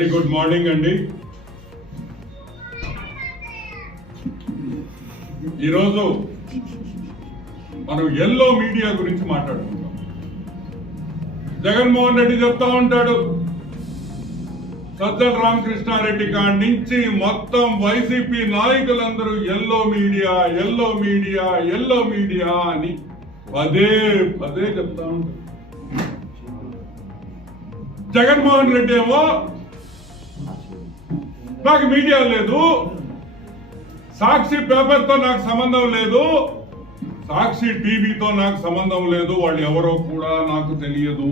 Very good morning అండి. ఈరోజు మనం ఎల్లో మీడియా గురించి మాట్లాడుకుంటాం. జగన్మోహన్ రెడ్డి చెప్తా ఉంటాడు, సజ్జల రామకృష్ణారెడ్డి కాడి నుంచి మొత్తం వైసీపీ నాయకులందరూ yellow media yellow media yellow media అని పదే పదే చెప్తా ఉంటాడు. జగన్మోహన్ రెడ్డి ఏమో నాకు మీడియా లేదు, సాక్షి పేపర్తో నాకు సంబంధం లేదు, సాక్షి టీవీతో నాకు సంబంధం లేదు, వాళ్ళు ఎవరో కూడా నాకు తెలియదు,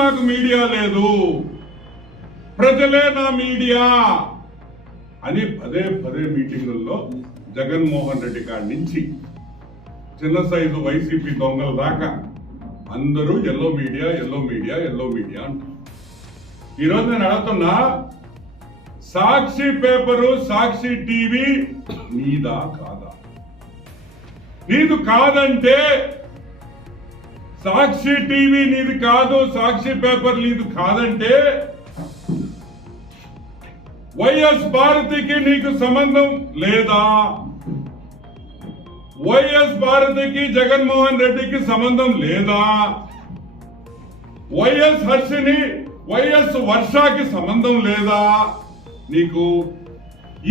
నాకు మీడియా లేదు, ప్రజలే నా మీడియా అని పదే పదే మీటింగుల్లో జగన్మోహన్ రెడ్డి కాడి నుంచి చిన్న సైజు వైసీపీ దొంగల దాకా అందరూ yellow media yellow media yellow media అంటారు. ఈరోజు నేను అడుగుతున్నా, సాక్షి పేపరు సాక్షి టీవీ నీదా కాదా? నీది కాదంటే, సాక్షి టీవీ నీది కాదు, సాక్షి పేపర్ నీది కాదంటే వైఎస్ భారతికి నీకు సంబంధం లేదా? వైఎస్ భారతికి జగన్మోహన్ రెడ్డికి సంబంధం లేదా? వైఎస్ హర్షిని వైఎస్ వర్షకి సంబంధం లేదా? నీకు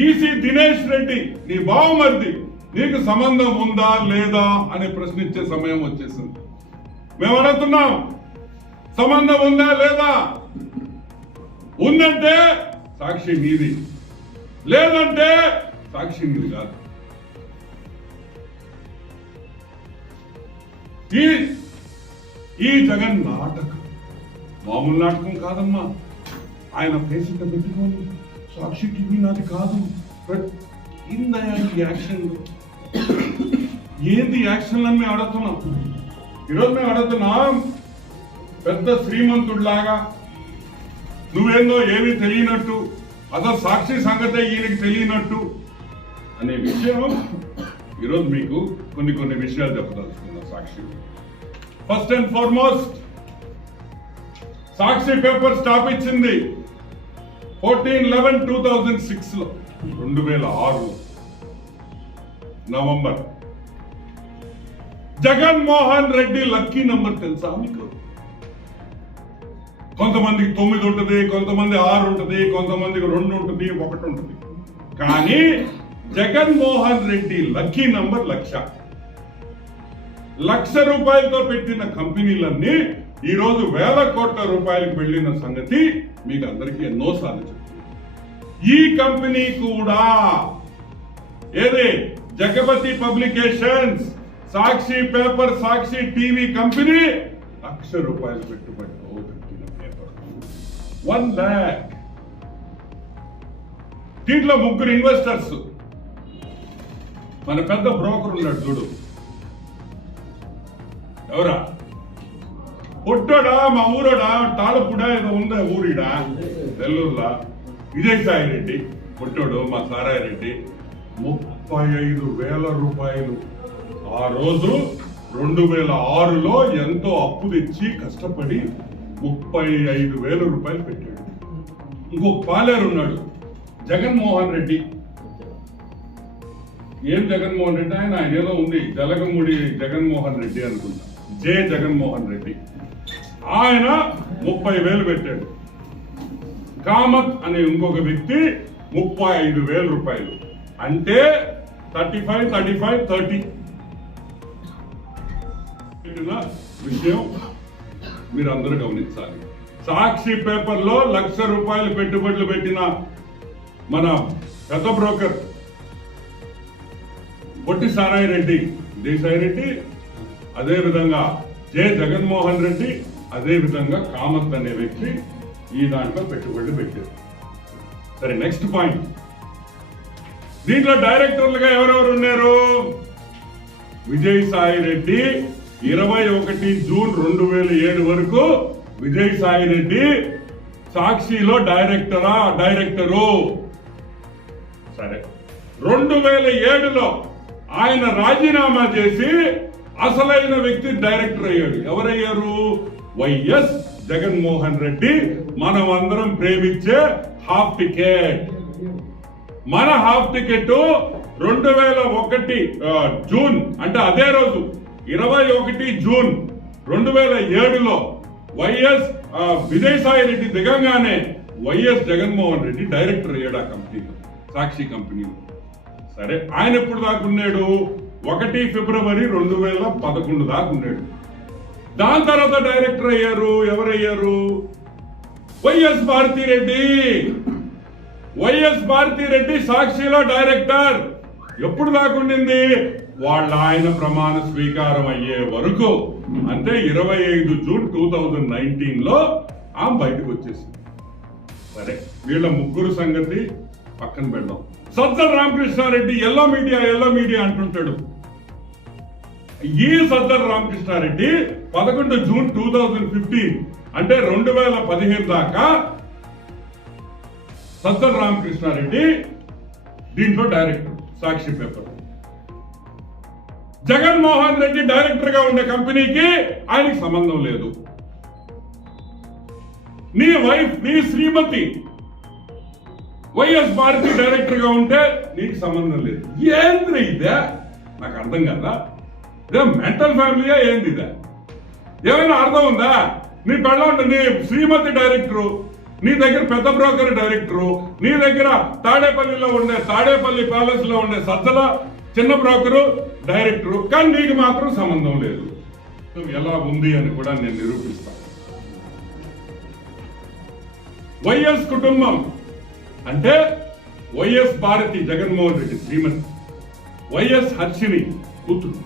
ఈసీ దినేష్ రెడ్డి నీ బావమరిది నీకు సంబంధం ఉందా లేదా అని ప్రశ్నించే సమయం వచ్చేసింది. మేము అడుగుతున్నాం, సంబంధం ఉందా లేదా? ఉందంటే సాక్షి నీది, లేదంటే సాక్షి నీది కాదు. ఈ జగన్ నాటకం మామూలు నాటకం కాదమ్మా. ఆయన ఫేస్ ఇంత పెట్టుకొని సాక్షి టీవీ నాది కాదు, యాక్షన్ ఏంది యాక్షన్ అని మేము అడుగుతున్నాం. ఈరోజు మేము అడుగుతున్నాం, పెద్ద శ్రీమంతుడిలాగా నువ్వేందో ఏమీ తెలియనట్టు, అసలు సాక్షి సంగతే ఈయనకి తెలియనట్టు అనే విషయం ఈరోజు మీకు కొన్ని విషయాలు చెప్పదలుచుకున్నా. Sakshi first and foremost, Sakshi paper stop ఇచ్చింది 14/11/2006 లో, 2006 November. Jaganmohan Reddy lucky number తెలుసా మీకు? కొంతమందికి 9 ఉంటుంది, కొంతమంది 6 ఉంటుంది, కొంతమందికి 2 ఉంటుంది, 1 ఉంటుంది. కానీ జగన్మోహన్ రెడ్డి లక్కీ నంబర్ 1,00,000. 1,00,000 రూపాయలతో పెట్టిన కంపెనీలన్నీ ఈ రోజు వేల కోట్ల రూపాయలకు వెళ్లిన సంగతి మీకు అందరికీ ఎన్నోసార్లు చెప్తుంది. ఈ కంపెనీ కూడా ఏదే జగపతి పబ్లికేషన్స్, సాక్షి పేపర్, సాక్షి టీవీ కంపెనీ 1,00,000 రూపాయలు పెట్టుబడితో పెట్టిన పేపర్ 1 lakh. దీంట్లో 3 ఇన్వెస్టర్స్. మన పెద్ద బ్రోకర్ ఉన్నాడు చూడు, ఎవరా? పొట్టోడా, మా ఊరోడా, తాళపుడా ఏదో ఉందా ఊరిడా నెల్లూరులా, విజయసాయి రెడ్డి పొట్టోడు, మా సారాయి రెడ్డి 35,000 రూపాయలు ఆ రోజు 2006లో ఎంతో అప్పు తెచ్చి కష్టపడి 35,000 రూపాయలు పెట్టాడు. ఇంకో పాలేరు ఉన్నాడు జగన్మోహన్ రెడ్డి. ఏం జగన్మోహన్ రెడ్డి? ఆయన ఏదో ఉంది, జలగముడి జగన్మోహన్ రెడ్డి అనుకుంటా, జే జగన్మోహన్ రెడ్డి. ఆయన 30,000 పెట్టాడు. కామత్ అనే ఇంకొక వ్యక్తి 35,000 రూపాయలు. అంటే 35, 35, 30 పెట్టిన విషయం మీరు అందరూ గమనించాలి. సాక్షి పేపర్ లో 1,00,000 రూపాయలు పెట్టుబడులు పెట్టిన మన పెద్ద బ్రోకర్ పొట్టి సారాయి రెడ్డి, దేశాయి రెడ్డి, అదే విధంగా జే జగన్మోహన్ రెడ్డి, అదే విధంగా కామత్ అనే వ్యక్తి ఈ దాంట్లో పెట్టుబడులు పెట్టారు. సరే, నెక్స్ట్ పాయింట్. దీంట్లో డైరెక్టర్లుగా ఎవరెవరు ఉన్నారు? విజయసాయి రెడ్డి 21 జూన్ 2007 వరకు విజయసాయి రెడ్డి సాక్షిలో డైరెక్టరు. సరే, 2007లో ఆయన రాజీనామా చేసి అసలైన వ్యక్తి డైరెక్టర్ అయ్యాడు. ఎవరయ్యారు? వైఎస్ జగన్మోహన్ రెడ్డి మనం అందరం ప్రేమించే హాఫ్ టికెట్. మన హాఫ్ టికెట్ 2001 జూన్ అంటే అదే రోజు 21 జూన్ 2007లో వైఎస్ విజయసాయి రెడ్డి దిగంగానే వైఎస్ జగన్మోహన్ రెడ్డి డైరెక్టర్ అయ్యాడు ఆ కంపెనీలో, సాక్షి కంపెనీలో. సరే, ఆయన ఎప్పుడు దాకా ఉన్నాడు? 1 ఫిబ్రవరి 2011 దాకా ఉన్నాడు. దాని తర్వాత డైరెక్టర్ అయ్యారు ఎవరయ్యారు? వైఎస్ భారతిరెడ్డి. వైఎస్ భారతిరెడ్డి సాక్షిలో డైరెక్టర్ ఎప్పుడు దాకా ఉండింది? వాళ్ళ ఆయన ప్రమాణ స్వీకారం అయ్యే వరకు, అంటే 25 జూన్ 2019లో ఆమె బయటకు వచ్చేసింది. సరే, వీళ్ళ ముగ్గురు సంగతి పక్కన పెడదాం. సజ్జల రామకృష్ణారెడ్డి ఎల్లో మీడియా అంటుంటాడు. ఈ సజ్జల రామకృష్ణారెడ్డి 11 జూన్ 2015 అంటే 2015 దాకా సజ్జల రామకృష్ణారెడ్డి దీంట్లో డైరెక్టర్ సాక్షి పేపర్. జగన్మోహన్ రెడ్డి డైరెక్టర్ గా ఉండే కంపెనీకి ఆయనకి సంబంధం లేదు. నీ వైఫ్, నీ శ్రీమతి వైఎస్ భారతి డైరెక్టర్ గా ఉంటే నీకు సంబంధం లేదు. ఏంద్ర ఇదే? నాకు అర్థం కదా. ఇదే మెంటల్ ఫ్యామిలీయా ఏంది ఇదే? ఏమైనా అర్థం ఉందా? నీ పెళ్ళ నీ శ్రీమతి డైరెక్టరు, నీ దగ్గర పెద్ద బ్రోకర్ డైరెక్టరు, నీ దగ్గర తాడేపల్లి ప్యాలెస్ లో ఉండే సజ్జల చిన్న బ్రోకరు డైరెక్టరు, కానీ నీకు మాత్రం సంబంధం లేదు. ఎలా ఉంది అని కూడా నేను నిరూపిస్తాను. వైఎస్ కుటుంబం అంటే వైఎస్ భారతి జగన్మోహన్ రెడ్డి శ్రీమతి, వైఎస్ హర్షిని కూతురు,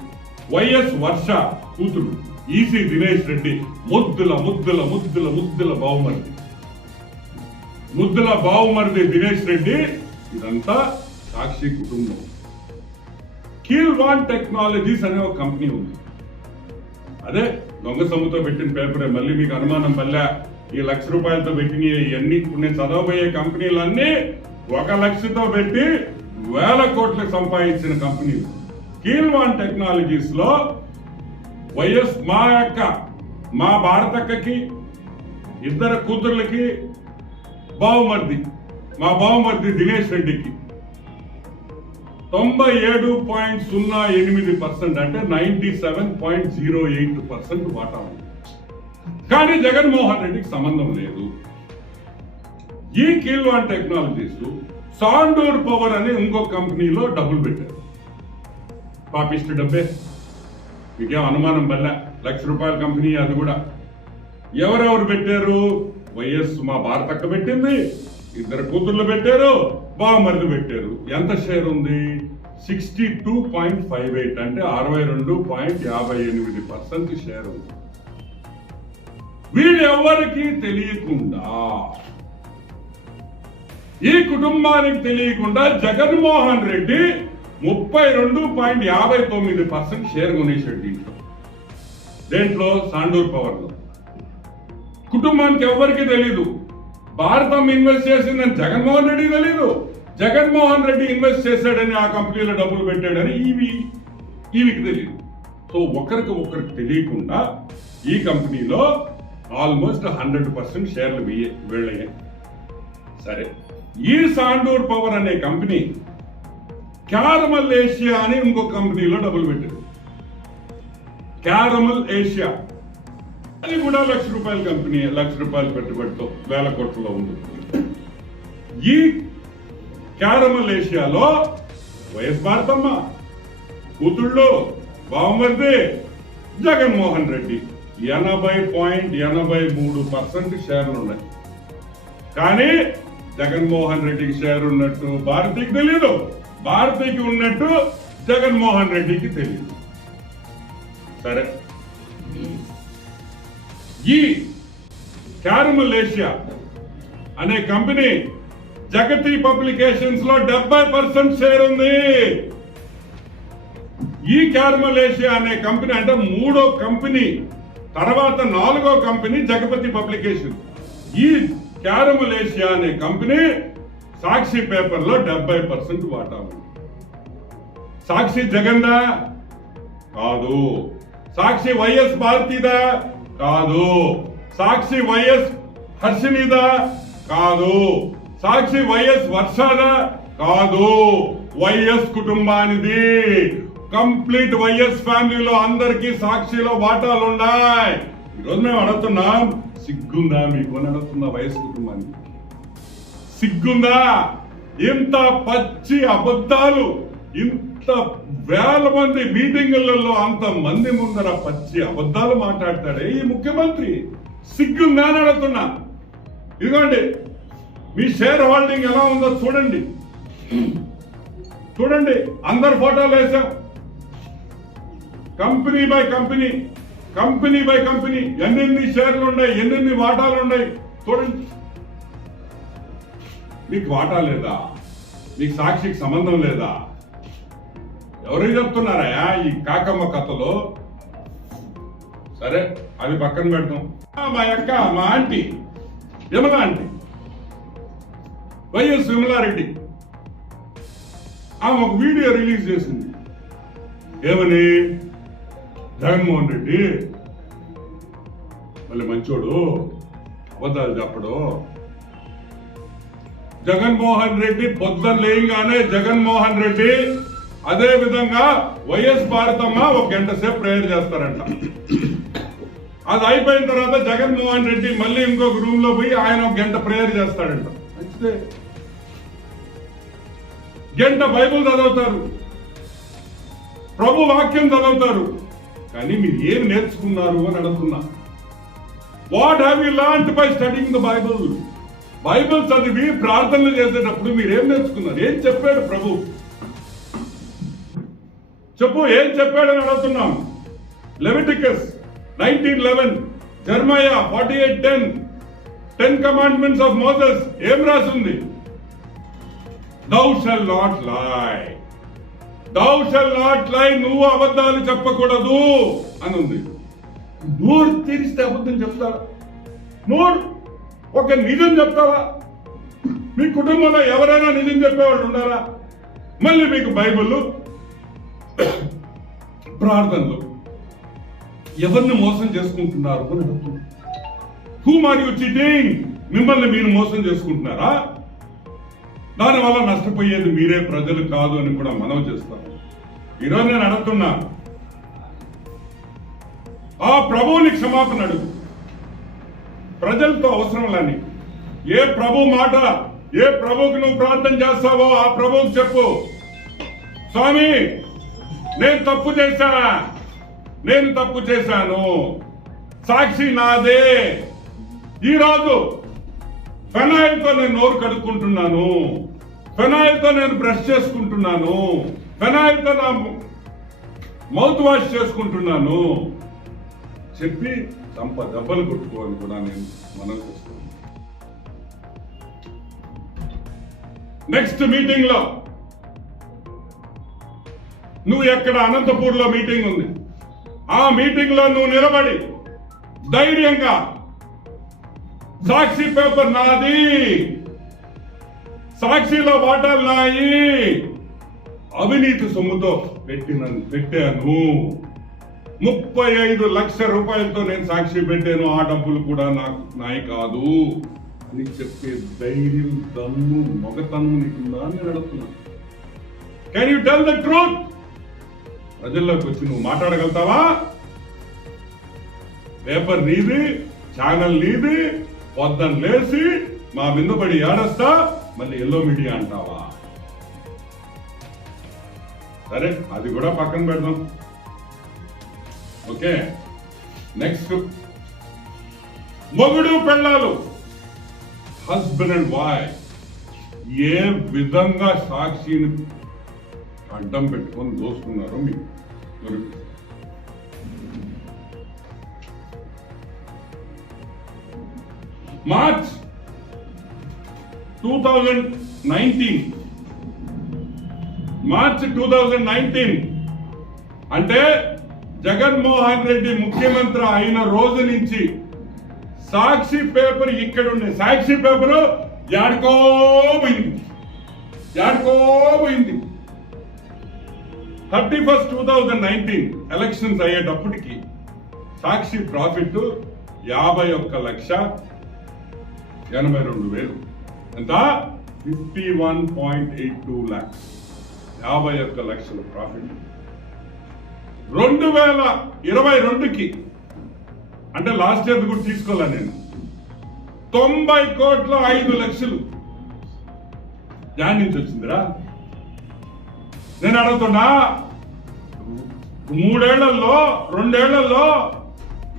వైఎస్ వర్ష కూతురు, ఈసీ దినేష్ రెడ్డి ముద్దుల బావుమరిది దినేష్ రెడ్డి. ఇదంతా సాక్షి కుటుంబం. కీల్వాన్ టెక్నాలజీస్ అనే ఒక కంపెనీ ఉంది. అదే దొంగ సొమ్ముతో పెట్టిన పేపరే. మళ్ళీ మీకు అనుమానం పల్లె ఈ ₹1,00,000 పెట్టిన ఇవన్నీ నేను చదవబోయే కంపెనీలన్నీ 1 లక్షతో పెట్టి 1000 కోట్లు సంపాదించిన కంపెనీలు. కీల్వాన్ టెక్నాలజీస్ లో వైఎస్ మా భారతక్కకి 2 కూతుర్లకి మా బావమర్ది దినేష్ రెడ్డికి 97.08% అంటే 97.08% వాటా ఉంది. కానీ జగన్మోహన్ రెడ్డికి సంబంధం లేదు. ఈ కీల్వాన్ టెక్నాలజీస్ సాండూర్ పవర్ అనే ఇంకో కంపెనీలో డబ్బులు పెట్టారు. పాపిస్ట్ డబ్బే, మీకేం అనుమానం వల్ల ₹1,00,000 కంపెనీ అది కూడా. ఎవరెవరు పెట్టారు? వైఎస్ మా భారతక్క పెట్టింది, 2 కూతుర్లు పెట్టారు, బావమరిది పెట్టారు. ఎంత షేర్ ఉంది? 62.58 అంటే 62.58% షేర్ ఉంది. వీళ్ళెవ్వరికీ తెలియకుండా, ఈ కుటుంబానికి తెలియకుండా జగన్మోహన్ రెడ్డి 32.59% షేర్ కొనేశాడు దేంట్లో సాండూర్ పవర్ లో. కుటుంబానికి ఎవ్వరికి తెలీదు. భారతం ఇన్వెస్ట్ చేసిందని జగన్మోహన్ రెడ్డి తెలీదు. జగన్మోహన్ రెడ్డి ఇన్వెస్ట్ చేశాడని ఆ కంపెనీలో డబ్బులు పెట్టాడని ఈవికి తెలియదు. సో ఒకరికి తెలియకుండా ఈ కంపెనీలో ఆల్మోస్ట్ 100% షేర్లు వెళ్ళాయి. సరే, ఈ సాండూర్ పవర్ అనే కంపెనీ క్యారమల్ ఏషియా అని ఇంకో కంపెనీలో డబ్బులు పెట్టారు. క్యారమల్ ఏషియా అది కూడా ₹1,00,000 కంపెనీ, ₹1,00,000 పెట్టుబడితో 1000 కోట్లలో ఉంది. ఈ క్యారమల్ ఏషియాలో వైఎస్ భారతమ్మ కూతుళ్ళు, బావమరిది జగన్మోహన్ రెడ్డి 80.83% షేర్లు ఉన్నాయి. కానీ జగన్మోహన్ రెడ్డికి షేర్ ఉన్నట్టు భారతికి తెలియదు, భారతికి ఉన్నట్టు జగన్మోహన్ రెడ్డికి తెలియదు. సరే, ఈ క్యారమల్ ఏషియా అనే కంపెనీ జగతి పబ్లికేషన్స్ లో 70% షేర్ ఉంది. ఈ క్యారమల్ ఏషియా అనే కంపెనీ అంటే 3వ కంపెనీ, తర్వాత 4వ కంపెనీ జగపతి పబ్లికేషన్. ఈ క్యారమల్ ఏషియా అనే కంపెనీ సాక్షి పేపర్ లో 70% వాటా ఉంది. సాక్షి జగన్దా? కాదు. సాక్షి వైఎస్ భారతిదా? కాదు. సాక్షి వైఎస్ హర్షినిదా? కాదు. సాక్షి వైఎస్ వర్షాదా? కాదు. వైఎస్ కుటుంబానిది. కంప్లీట్ వైఎస్ ఫ్యామిలీలో అందరికీ సాక్షిలో వాటాలు ఉన్నాయి. ఈరోజు మేము అడుగుతున్నాం, సిగ్గుందా మీకు అని అడుగుతున్నా. వైఎస్ కుటుంబానికి సిగ్గుందా? ఇంత పచ్చి అబద్ధాలు, ఇంత వేల మంది మీటింగులలో అంత మంది ముందర పచ్చి అబద్ధాలు మాట్లాడతాడే ఈ ముఖ్యమంత్రి. సిగ్గుందా అని అడుగుతున్నా. ఇదిగోండి, మీ షేర్ హోల్డింగ్ ఎలా ఉందో చూడండి. చూడండి, అందరు ఫోటోలు వేసాం. Company by company, company by company ఎన్నెన్ని షేర్లు ఉన్నాయి, ఎన్నెన్ని వాటాలు ఉన్నాయి చూడండి. మీకు వాటా లేదా? మీకు సాక్షికి సంబంధం లేదా? ఎవరు చెప్తున్నారా ఈ కాకమ్మ కథలో? సరే, అది పక్కన పెడతాం. మా అక్క, మా aunty Vimala aunty, YS Vimala Reddy, ఆమె ఒక వీడియో రిలీజ్ చేసింది. ఏమని? జగన్మోహన్ రెడ్డి మళ్ళీ మంచోడు, అబద్ధాలు చెప్పడు. జగన్మోహన్ రెడ్డి పొద్దున లేయంగానే జగన్మోహన్ రెడ్డి అదే విధంగా వైఎస్ భారతమ్మ ఒక గంట సేపు ప్రేయర్ చేస్తారంట. అది అయిపోయిన తర్వాత జగన్మోహన్ రెడ్డి మళ్ళీ ఇంకొక రూమ్ లో పోయి ఆయన ఒక గంట ప్రేయర్ చేస్తాడంట. మంచిదే, గంట బైబుల్ చదువుతారు, ప్రభు వాక్యం చదువుతారు. కానీ మీరు ఏం నేర్చుకున్నారు అని అడుగుతున్నా. What have you learned by studying the Bible? Bible చదివి ప్రార్థనలు చేసేటప్పుడు మీరు ఏం నేర్చుకున్నారు? ఏం చెప్పాడు ప్రభు? చెప్పు, ఏం చెప్పాడని అడుగుతున్నాం. లెవిటికస్ 19:11, జెర్మయా 48:10, 10 commandments of Moses ఏం రాసింది? Thou shall not lie. Thou shall not lie. నువ్వు అబద్ధాలు చెప్పకూడదు అని ఉంది. నోరు తెరిస్తే అబద్ధం చెప్తావా? నోరు ఒక నిజం చెప్తావా? మీ కుటుంబంలో ఎవరైనా నిజం చెప్పేవాళ్ళు ఉన్నారా? మళ్ళీ మీకు బైబిల్, ప్రార్థనలు. ఎవరిని మోసం చేసుకుంటున్నారు అని అడుగుతున్నారు. Whom are you cheating? మిమ్మల్ని మీరు మోసం చేసుకుంటున్నారా? దానివల్ల నష్టపోయేది మీరే, ప్రజలు కాదు అని కూడా మనవి చేస్తాను. ఈరోజు నేను అడుగుతున్నా, ఆ ప్రభువుని క్షమాపణ అడుగు. ప్రజలతో అవసరం లేని ఏ ప్రభు మాట, ఏ ప్రభువుకి నువ్వు ప్రార్థన చేస్తావో ఆ ప్రభువుకి చెప్పు, స్వామి నేను తప్పు చేశా, నేను తప్పు చేశాను, సాక్షి నాదే. ఈరోజు ఫెనాయిల్తో నేను నోరు కడుక్కుంటున్నాను, ఫెనాయిల్తో నేను బ్రష్ చేసుకుంటున్నాను, ఫెనాయిల్తో నా మౌత్ వాష్ చేసుకుంటున్నాను చెప్పి దెబ్బలు కొట్టుకోవాలి కూడా నేను మనం చేస్తాను. నెక్స్ట్ మీటింగ్ లో నువ్వు ఎక్కడ అనంతపూర్ లో మీటింగ్ ఉంది, ఆ మీటింగ్ లో నువ్వు నిలబడి ధైర్యంగా సాక్షి పేపర్ నాది, సాక్షిలో వాటాలు నాయి, అవినీతి సొమ్ముతో పెట్టాను, 35 లక్షల రూపాయలతో నేను సాక్షి పెట్టాను, ఆ డబ్బులు కూడా నాకు నాయి కాదు అని చెప్పే ధైర్యం, దమ్ము, మొగతనం నీకుందా అని నేను అడుగుతున్నా. Can you tell the truth? ప్రజల్లోకి వచ్చి నువ్వు మాట్లాడగలుగుతావా? పేపర్ నీది, ఛానల్ నీది, పొద్దున లేసి మా మీద పడి ఏడస్తా మళ్ళీ ఎల్లో మీడియా అంటావా? సరే, అది కూడా పక్కన పెడదాం. ఓకే, నెక్స్ట్ మొగుడు పెళ్ళాలు, హస్బెండ్ అండ్ వైఫ్ ఏ విధంగా సాక్షిని అడ్డం పెట్టుకొని దోసుకున్నారో మీకు దొరుకుతుంది. మార్చ్ 2019 అంటే జగన్మోహన్ రెడ్డి ముఖ్యమంత్రి అయిన రోజు నుంచి సాక్షి పేపర్ ఇక్కడ ఉండే సాక్షి పేపర్ యాడుకోపోయింది 31st 2019 ఎలక్షన్స్ అయ్యేటప్పటికి సాక్షి ప్రాఫిట్ 51,82,000 ఎంత 51.82 lakhs 51 లక్షల ప్రాఫిట్ 2022కి అంటే లాస్ట్ ఇయర్ కూడా తీసుకోలే నేను 90 కోట్ల 5 లక్షలు దాని నుంచి వచ్చిందిరా. నేను అడుగుతున్నా 2 ఏళ్లలో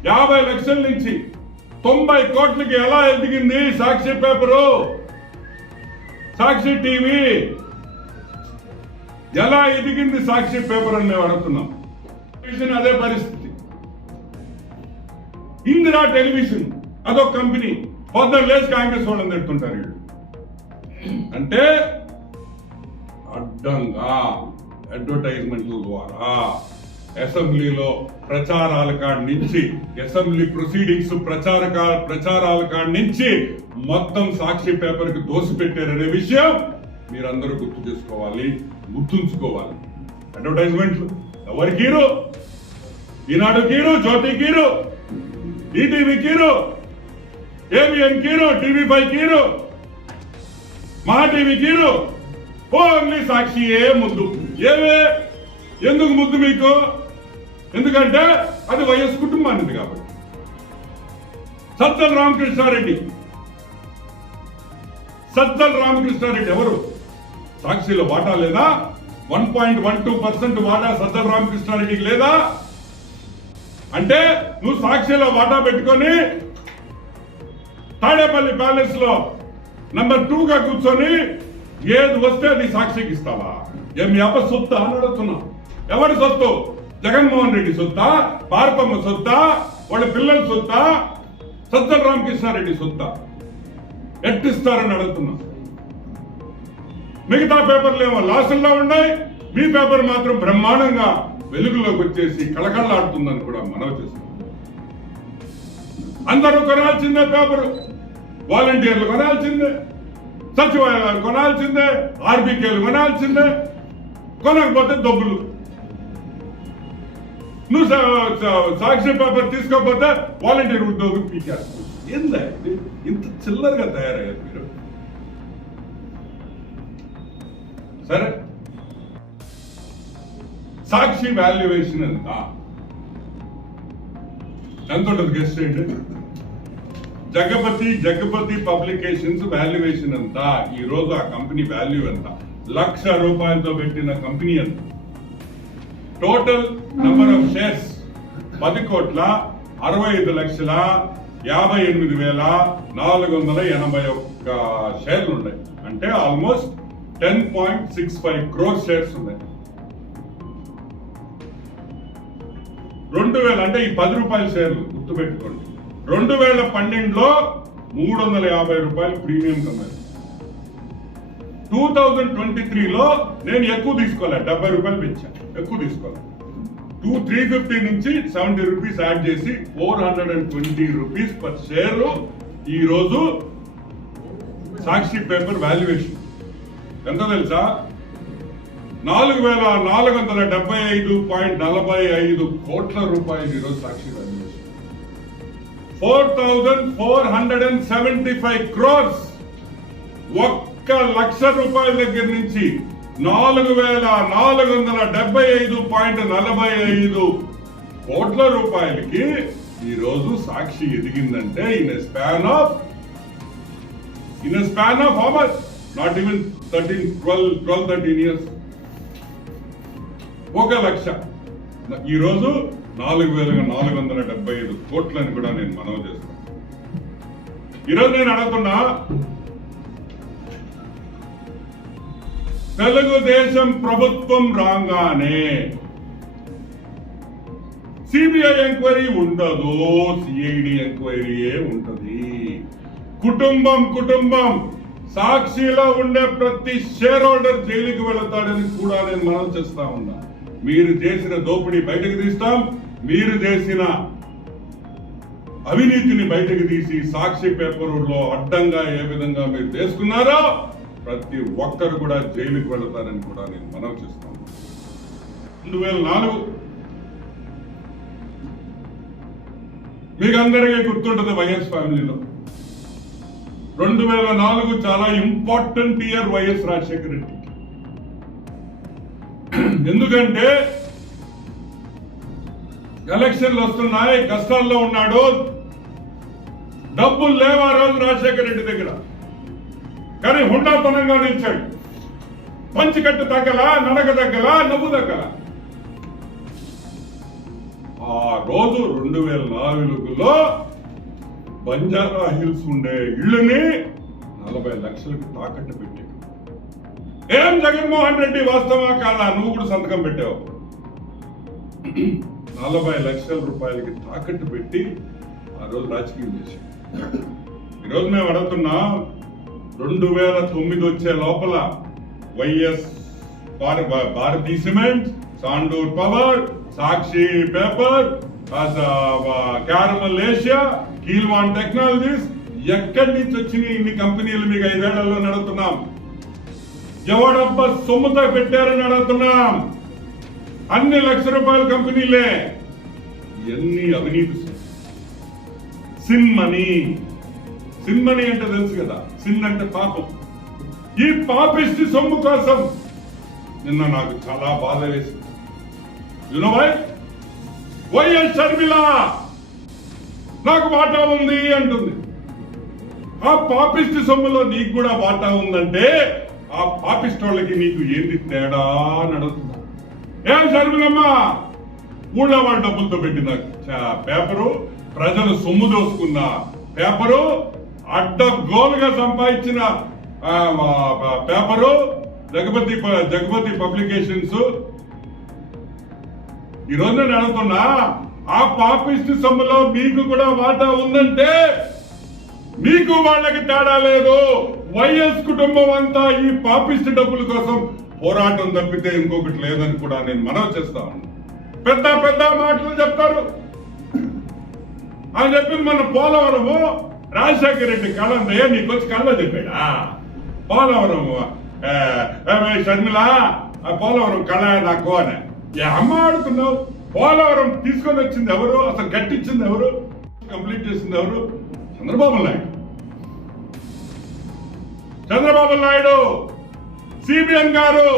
50 లక్షల నుంచి 90 కోట్లకి ఎలా ఎదిగింది సాక్షి పేపరు, సాక్షి టీవీ ఎలా ఎదిగింది సాక్షి పేపర్ అని మేము అడుగుతున్నాం. అదే పరిస్థితి. ఇందిరా టెలివిజన్ అదొక కంపెనీ, పొద్దున లేచి కాంగ్రెస్ వాళ్ళని తిడుతుంటారు వీళ్ళు. అంటే అడ్డంగా అడ్వర్టైజ్మెంట్ల ద్వారా అసెంబ్లీలో ప్రచారాల కాడి నుంచి, అసెంబ్లీ ప్రొసీడింగ్స్ ప్రచారాల కాడి నుంచి మొత్తం సాక్షి పేపర్ కి దోసిపెట్టారనే విషయం మీరందరూ గుర్తు చేసుకోవాలి, గుర్తుంచుకోవాలి. అడ్వర్టైజ్మెంట్లు ఎవరికి hero? Eenadu hero, Jyothi hero, ETV hero, ABN hero, TV five hero, Maa TV hero, only సాక్షియే ముద్దు. ఎందుకు ముద్దు మీకు? ఎందుకంటే అది వైఎస్ కుటుంబానిది కాబట్టి. సజ్జల రామకృష్ణారెడ్డి ఎవరు? సాక్షిలో వాటా లేదా? 1.12% వాటా సజ్జల రామకృష్ణారెడ్డికి లేదా? అంటే నువ్వు సాక్షిలో వాటా పెట్టుకొని తాడేపల్లి ప్యాలెస్ లో నంబర్ 2 గా కూర్చొని ఏది వస్తే అది సాక్షికి ఇస్తావా? మీ అప్ప సొత్తా అని అడుగుతున్నా. ఎవరి సొత్తు? జగన్మోహన్ రెడ్డి సొత్తా? పార్పమ్మ సొత్తా? వాళ్ళ పిల్లల సొత్తా? సజ్జల రామకృష్ణారెడ్డి సొత్తా? ఎట్టిస్తారని అడుగుతున్నా. మిగతా పేపర్లు ఏమో లాసుల్లో ఉన్నాయి, మీ పేపర్ మాత్రం బ్రహ్మాండంగా వెలుగులోకి వచ్చేసి కళకళలాడుతుందని కూడా మనవి చేస్తున్నాం. అందరూ కొనాల్సిందే పేపరు, వాలంటీర్లు కొనాల్సిందే, సచివాలయాలు కొనాల్సిందే, ఆర్బీకేలు కొనాల్సిందే. కొనకపోతే డబ్బులు. నువ్వు సాక్షి పేపర్ తీసుకోకపోతే వాలంటీర్ ఉద్యోగం పీకేస్తుంది. ఏందా ఇంత చిల్లరగా తయారయ్యారు మీరు? సరే, సాక్షి వాల్యుయేషన్ ఎంత ఉంటుంది గెస్ట్ చేయండి. జగపతి పబ్లికేషన్స్ వాల్యుయేషన్ ఎంత? ఈ రోజు ఆ కంపెనీ వాల్యూ ఎంత? ₹1,00,000 పెట్టిన కంపెనీ ఎంత? టోటల్ నంబర్ ఆఫ్ షేర్స్ 10,58,58,481 షేర్లు ఉన్నాయి. అంటే ఆల్మోస్ట్ 10.65 crore షేర్స్ ఉన్నాయి. 2000 అంటే ఈ ₹10 షేర్లు గుర్తుపెట్టుకోండి. 2012లో ₹350 ప్రీమియం కమ్మారు. 2023లో నేను ఎక్కువ తీసుకోలే, ₹70 పెంచాను, ఎక్కువ తీసుకోలే. 350 నుంచి ₹70 యాడ్ చేసి ₹420 పర్ షేర్ ఈ రోజు సాక్షి పేపర్ వాల్యుయేషన్ ఎంత తెలుసా? 4,475.45 కోట్ల రూపాయలు ఈరోజు సాక్షి వాల్యుయేషన్. 4,475 crores. ₹1,00,000 దగ్గర నుంచి 4,475.45 కోట్ల రూపాయలకి ఈ రోజు సాక్షి ఎదిగిందంటే in span of how much? Not even 13 years. 1,00,000 ఈ రోజు 4,475 కోట్లని కూడా నేను మనవి చేస్తాను. ఈరోజు నేను అడుగుతున్నా, తెలుగుదేశం ప్రభుత్వం రాగానే సిబిఐ ఎంక్వైరీ ఉండదు, సిఐడి ఎంక్వైరీయే ఉంటది. కుటుంబం సాక్షిలో ఉండే ప్రతి షేర్ హోల్డర్ జైలుకి వెళతాడని కూడా నేను మనం చేస్తా ఉన్నా. మీరు చేసిన దోపిడీ బయటకు తీస్తాం, మీరు చేసిన అవినీతిని బయటకు తీసి సాక్షి పేపర్లో అడ్డంగా ఏ విధంగా మీరు చేసుకున్నారో ప్రతి ఒక్కరు కూడా జైలుకి వెళతారని కూడా నేను మనవి చేస్తాను. 2004 మీకు అందరికీ గుర్తుంటుంది వైఎస్ ఫ్యామిలీలో 2004 చాలా important year YS Rajasekhara Reddy. ఎందుకంటే ఎలక్షన్లు వస్తున్నాయి, కష్టాల్లో ఉన్నాడు, డబ్బులు లేవు ఆ రోజు రాజశేఖర రెడ్డి దగ్గర. కానీ హుండాతనంగా నిలిచాడు. పంచికట్టు తగ్గల, నడక తగ్గల, నవ్వు తగ్గల. ఆ రోజు 2004లో బంజారా హిల్స్ ఉండే ఇళ్ళని 40 లక్షలకు తాకట్టు పెట్టాడు. ఏం జగన్మోహన్ రెడ్డి వాస్తవా కాదా? నువ్వు కూడా సంతకం పెట్టావు. 40 లక్షల రూపాయలకి తాకట్టు పెట్టి ఆ రోజు రాజకీయం చేశాడు. ఈరోజు మేము అడుగుతున్నాం, 2009 వచ్చే లోపల YS Bharathi cement, Sandur power, Sakshi paper, Carmel Asia, Keelvan technologies, ఎక్కడి నుంచి వచ్చినాయి ఇన్ని కంపెనీలు? మీకు 5 ఏళ్లలో నడుస్తున్నాం. ఎవడబ్బా సొమ్ముతో పెట్టారని అడుగుతున్నాం. అన్ని లక్ష రూపాయల కంపెనీలే. ఎన్ని అవినీతి. సిన్మనీ అంటే తెలుసు కదా, సిన్ అంటే పాపం. ఈ పాపిష్టి సొమ్ము కోసం నిన్న నాకు చాలా బాధ వేసింది. వైఎస్ షర్మిల నాకు వాటా ఉంది అంటుంది. ఆ పాపిష్టి సొమ్ములో నీకు కూడా వాటా ఉందంటే ఆ పాపిస్టోళ్ళకి నీకు ఏంటి తేడా అని అడుగుతున్నా. ఏం షర్మిలమ్మ, ఊళ్ళో వాళ్ళ డబ్బులతో పెట్టిన పేపరు, ప్రజలు సొమ్ము దోసుకున్న పేపరు, అడ్డగోలుగా సంపాదించిన పేపరు, జగపతి పబ్లికేషన్స్. ఈ రోజు నేను అడుగుతున్నా, ఆ పాపిస్ట్ సొమ్ములో మీకు కూడా వాటా ఉందంటే మీకు వాళ్ళకి తేడా లేదు. వైఎస్ కుటుంబం అంతా ఈ పాపిస్ట్ డబ్బుల కోసం పోరాటం తప్పితే ఇంకొకటి లేదని కూడా నేను మనవి చేస్తాను. పెద్ద పెద్ద మాటలు చెప్తారు అని చెప్పింది. మన పోలవరము రాజశేఖర రెడ్డి కళ నీకు వచ్చి కళ్ళ చెప్పాడా? పోలవరము షర్మిల పోలవరం కళ నాకు అని అమ్మ ఆడుతున్నావు. పోలవరం తీసుకొని వచ్చింది ఎవరు? అసలు కట్టించింది ఎవరు? కంప్లీట్ చేసింది ఎవరు? చంద్రబాబు నాయుడు, సిబిఎన్ గారు.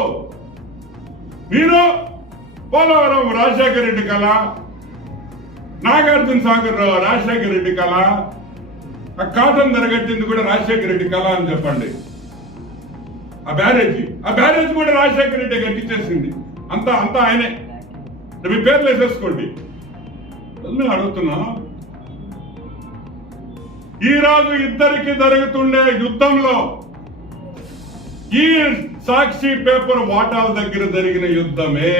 మీరు పోలవరం రాజశేఖర రెడ్డి కళ, నాగార్జున సాగర్ రాజశేఖర రెడ్డి కళ, ఆ కాటన్ ధరగట్టింది కూడా రాజశేఖర రెడ్డి కళ అని చెప్పండి. ఆ బ్యారేజ్ కూడా రాజశేఖర రెడ్డి కట్టించేసింది. అంతా ఆయనే. మీ పేర్లు వేసేసుకోండి. అడుగుతున్నా, ఈ రోజు ఇద్దరికి జరుగుతుండే యుద్ధంలో ఈ సాక్షి పేపర్ వాటాల దగ్గర జరిగిన యుద్ధమే.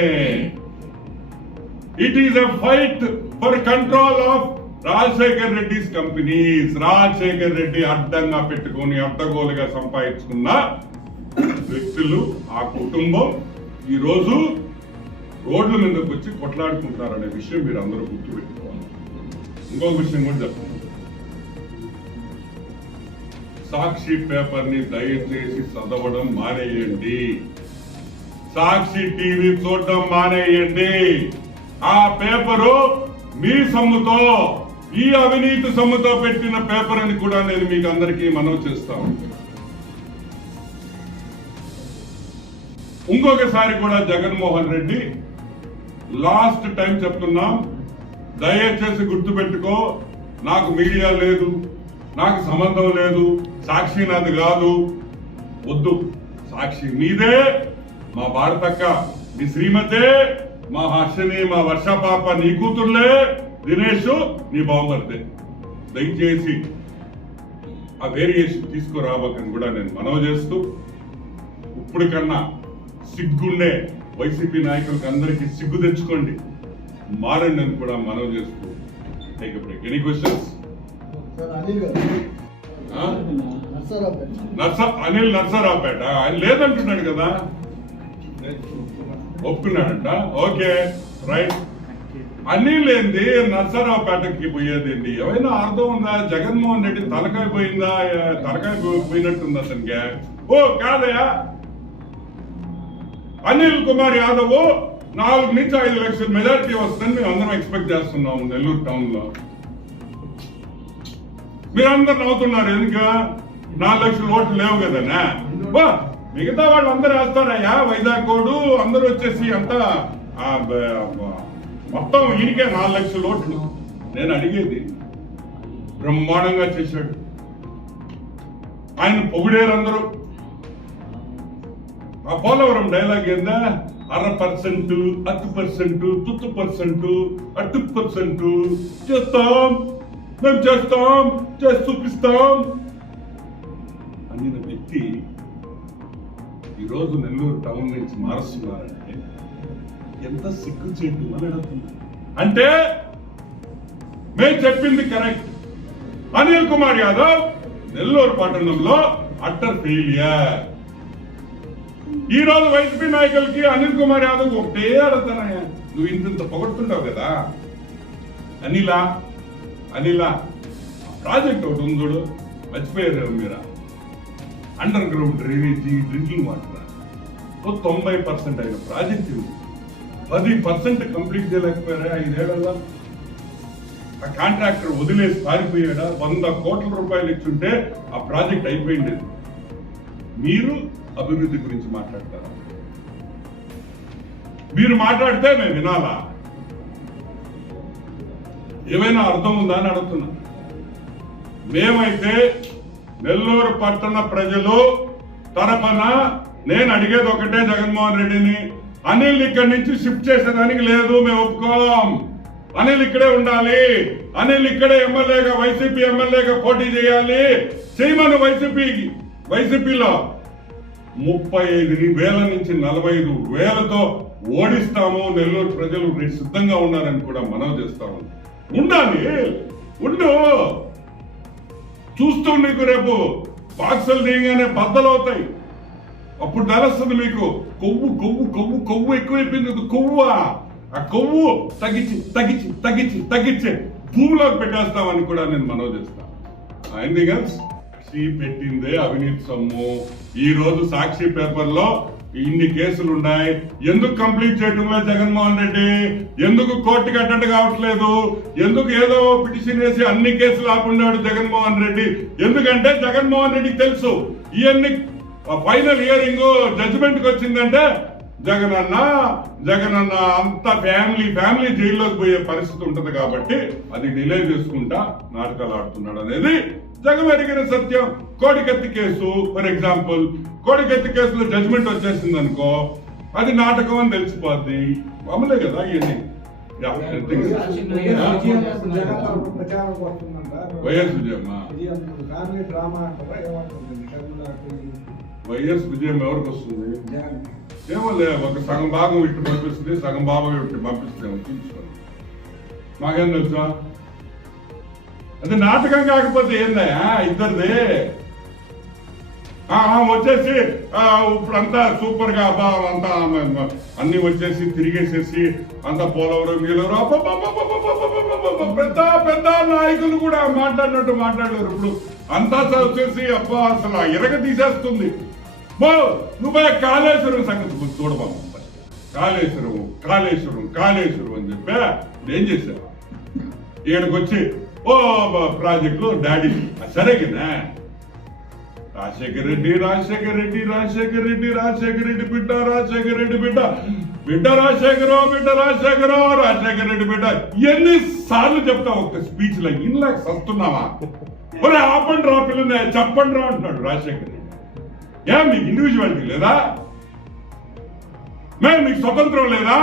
It is a fight for control of Rajashekar Reddy's companies. Rajashekar Reddy అడ్డంగా పెట్టుకుని అడ్డగోలుగా సంపాదించుకున్న వ్యక్తులు, ఆ కుటుంబం ఈ రోజు రోడ్ల మీదకి వచ్చి కొట్లాడుకుంటారనే విషయం మీరు అందరూ గుర్తుపెట్టుకోవాలి. ఇంకొక విషయం కూడా చెప్తాను. సాక్షి పేపర్ ని దయచేసి చదవడం మానేయండి. సాక్షి టీవీ చూడడం మానేయండి. ఆ పేపరు మీ సొమ్ముతో, ఈ అవినీతి సొమ్ముతో పెట్టిన పేపర్ అని కూడా నేను మీకు అందరికీ మనవి చేస్తాను. ఇంకొకసారి కూడా జగన్మోహన్ రెడ్డి, లాస్ట్ టైం చెప్తున్నాం, దయచేసి గుర్తుపెట్టుకో, నాకు మీడియా లేదు, నాకు సంబంధం లేదు, సాక్షి నాది కాదు, వద్దు. సాక్షి మీదే, మా భారతక్క, మీ శ్రీమతే, మా హర్షని, మా వర్ష పాప నీ కూతుర్లే, దినేష్ నీ బావమరిదే. దయచేసి ఆ వేరియేషన్ తీసుకురావకని కూడా నేను మనవి చేస్తూ, ఇప్పుడు కన్నా సిగ్గుండే వైసీపీ నాయకులకు అందరికీ సిగ్గు తెచ్చుకోండి, మారండి అని కూడా మనవి చేస్తూ take a break. Any questions? Anil Narasaraopet ఆయన లేదంటున్నాడు కదా, ఒప్పుకున్నాడంట. Okay right. అనిల్ ఏంది నర్సరావుపేటకి పోయేదేంటి? ఏమైనా అర్థం ఉందా? జగన్మోహన్ రెడ్డి తలకాయ పోయిందా? తలకాయ పోయినట్టుంది అతనికి. ఓ కాదయా, అనిల్ కుమార్ యాదవ్ 4 నుంచి 5 లక్షల మెజారిటీ వస్తుందని మేము అందరం ఎక్స్పెక్ట్ చేస్తున్నాము నెల్లూరు టౌన్ లో. మీరందరు నవ్వుతున్నారు ఎందుకు? 4 లక్షల ఓట్లు లేవు కదనా? మిగతా వాళ్ళు అందరూ వేస్తారయ్యా. వైజాగ్ కోడు అందరూ వచ్చేసి అంతా మొత్తం ఈయనకే 4 లక్షల ఓట్లు. నేను అడిగేది, బ్రహ్మాండంగా చేశాడు, ఆయన పొగిడేరు అందరూ. ఆ పోలవరం డైలాగ్ ఏందా? 0.5%, 10%, 30%, 20% చేస్తాం, మేము చేస్తాం, చేసి చూపిస్తాం అనిన వ్యక్తి ఈరోజు నెల్లూరు టౌన్ నుంచి మారుస్తున్నారంటే ఎంత సిగ్గుచేటు అని అడుగుతుంది. అంటే మేము చెప్పింది కరెక్ట్. అనిల్ కుమార్ యాదవ్ నెల్లూరు పట్టణంలో అట్టర్ ఫెయిలియర్. ఈ రోజు వైసీపీ నాయకులకి అనిల్ కుమార్ యాదవ్ ఒకటే అడుగుతానయ్యా, నువ్వు ఇంత పొగడుతుంటావు కదా, అనిలా ప్రాజెక్ట్ ఒకటి ఉందోడు, మర్చిపోయారు మీరా, underground drainage drinking water 90% అయిన ప్రాజెక్ట్ 10% కంప్లీట్ చేయలేకపోయారా 5 ఏళ్లలో? ఆ కాంట్రాక్టర్ వదిలేసి పారిపోయాడా? 100 కోట్ల రూపాయలు ఇచ్చుంటే ఆ ప్రాజెక్ట్ అయిపోయింది. మీరు అభివృద్ధి గురించి మాట్లాడతారా? మీరు మాట్లాడితే మేము వినాలా? ఏమైనా అర్థం ఉందా అని అడుగుతున్నా. మేమైతే నెల్లూరు పట్టణ ప్రజలు తరపున నేను అడిగేది ఒకటే, జగన్మోహన్ రెడ్డిని, అనిల్ ఇక్కడి నుంచి షిఫ్ట్ చేసేదానికి లేదు, మేము ఒప్పుకోం. అనిల్ ఇక్కడే ఉండాలి, అనిల్ ఇక్కడే ఎమ్మెల్యేగా, వైసీపీ ఎమ్మెల్యేగా పోటీ చేయాలి, చేయమని వైసీపీలో 35,000 నుంచి 45,000తో ఓడిస్తాము. నెల్లూరు ప్రజలు సిద్ధంగా ఉన్నారని కూడా మనవి చేస్తాము. ఉండాలి, ఉండు, చూస్తూ నీకు రేపు బాక్సులు దిగగానే బద్దలవుతాయి. అప్పుడు తెలుస్తుంది మీకు కొవ్వు కొవ్వు కొవ్వు కొవ్వు ఎక్కువైపోయింది. కొవ్వు ఆ కొవ్వు తగ్గించి తగ్గించి తగ్గించి తగ్గించి భూమిలోకి పెట్టేస్తామని కూడా నేను మనవి చేస్తాను. సాక్షి పెట్టిందే అవినీతి సొమ్ము. ఈ రోజు సాక్షి పేపర్లో ఇన్ని కేసులు ఉన్నాయి. ఎందుకు కంప్లీట్ చేయడంలో జగన్మోహన్ రెడ్డి? ఎందుకు కోర్టుకి అటెండ్ కావట్లేదు? ఎందుకు ఏదో పిటిషన్ వేసి అన్ని కేసులు ఆపున్నాడు జగన్మోహన్ రెడ్డి? ఎందుకంటే జగన్మోహన్ రెడ్డికి తెలుసు ఇవన్నీ ఫైనల్ హియరింగ్ జడ్జిమెంట్ కి వచ్చిందంటే జగనన్న అంత ఫ్యామిలీ జైల్లోకి పోయే పరిస్థితి ఉంటది కాబట్టి అది డిలే చేసుకుంటా నాటకాలు ఆడుతున్నాడు అనేది జగమెరిగిన సత్యం. కోడికత్తి కేసు ఫర్ ఎగ్జాంపుల్, కోడికత్తి కేసులో జడ్జిమెంట్ వచ్చేసింది అనుకో, అది నాటకం అని తెలిసిపోద్ది. మామూలే కదా ఇవన్నీ. వైఎస్ విజయం ఎవరికి వస్తుంది? ఏమో లే, ఒక సగం భాగం ఇటు పంపిస్తుంది, సగం భాగం ఇటు పంపిస్తాము, చూసుకోండి. మాకేం తెలుసా? అది నాటకం కాకపోతే ఏందయ్యా ఇద్దరిది? వచ్చేసి ఇప్పుడంతా సూపర్ గా అంతా అన్ని వచ్చేసి తిరిగేసేసి అంతా పోలవరం గీలవరం పెద్ద పెద్ద నాయకులు కూడా మాట్లాడినట్టు మాట్లాడలేరు. ఇప్పుడు అంతా వచ్చేసి అసలు ఎరగ తీసేస్తుంది. నువ్వే కాళేశ్వరం సంగతి చూడమా, కాళేశ్వరం కాళేశ్వరం కాళేశ్వరం అని చెప్పా. ఏం చేశారు? ఈయనకొచ్చి ప్రాజెక్టులు డాడీ సరే కదా, రాజశేఖర రెడ్డి రాజశేఖర రెడ్డి రాజశేఖర రెడ్డి రాజశేఖర రెడ్డి బిడ్డ రాజశేఖర రెడ్డి బిడ్డ బిడ్డ రాజశేఖర బిడ్డ రాజశేఖర రాజశేఖర రెడ్డి బిడ్డ ఎన్ని సార్లు చెప్తా ఒక స్పీచ్ లో? ఇన్లా సస్తున్నావా? ఒరే ఆపండి రా పిల్లనే, చెప్పండి రా అంటున్నాడు రాజశేఖర రెడ్డి. ఏం మీకు ఇండివిజువాలిటీ లేదా? మేము మీకు స్వతంత్రం లేదా?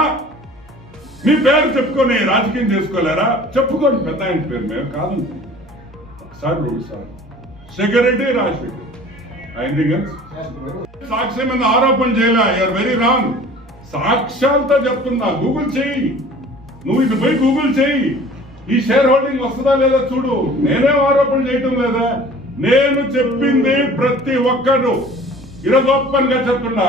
మీ పేరు చెప్పుకొని రాజకీయం చేసుకోలేరా? చెప్పుకోండి పెద్ద ఆయన పేరు. మేము కాదు ఒకసారి 2 సార్లు శేఖర్ రెడ్డి రాజశేఖర్. సాక్షి మీద ఆరోపణ చేయలే. You're very wrong. సాక్ష్యాలతో చెప్తున్నా. గూగుల్ చేయి, నువ్వు ఇది పోయి గూగుల్ చేయి. ఈ షేర్ హోల్డింగ్ వస్తుందా లేదా చూడు. నేనేం ఆరోపణ చేయటం లేదా? నేను చెప్పింది ప్రతి ఒక్కరు ఈరోజు ఓపెన్ గా చెప్తున్నా.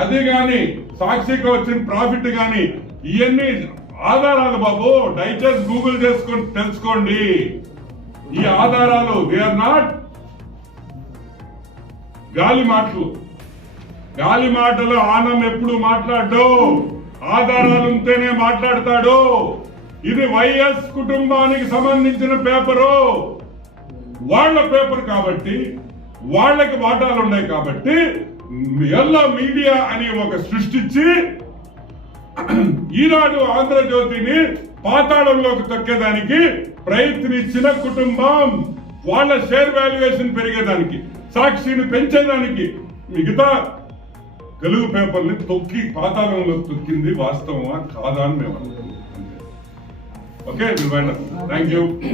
అది గాని సాక్షికి వచ్చిన ప్రాఫిట్ గాని ఇవన్నీ ఆధారాలు బాబు, దయచేసి గూగుల్ చేసుకొని తెలుసుకోండి. ఈ ఆధారాలు వీఆర్ నాట్ గాలి మాటలు ఆనం ఎప్పుడు మాట్లాడు, ఆధారాలు ఉంటేనే మాట్లాడతాడు. ఇది వైఎస్ కుటుంబానికి సంబంధించిన పేపరు. వాళ్ళ పేపర్ కాబట్టి వాళ్ళకి వాటాలు ఉన్నాయి కాబట్టి ఎల్లో మీడియా అని ఒక సృష్టించి ఈనాడు ఆంధ్రజ్యోతిని పాతాళంలోకి తొక్కేదానికి ప్రయత్నించిన కుటుంబం. వాళ్ళ షేర్ వాల్యుయేషన్ పెరిగేదానికి, సాక్షిని పెంచేదానికి మిగతా తెలుగు పేపర్ని తొక్కి పాతాళంలో తొక్కింది వాస్తవమా కాదా అని మేము అనుకుంటున్నాం. Okay, thank you.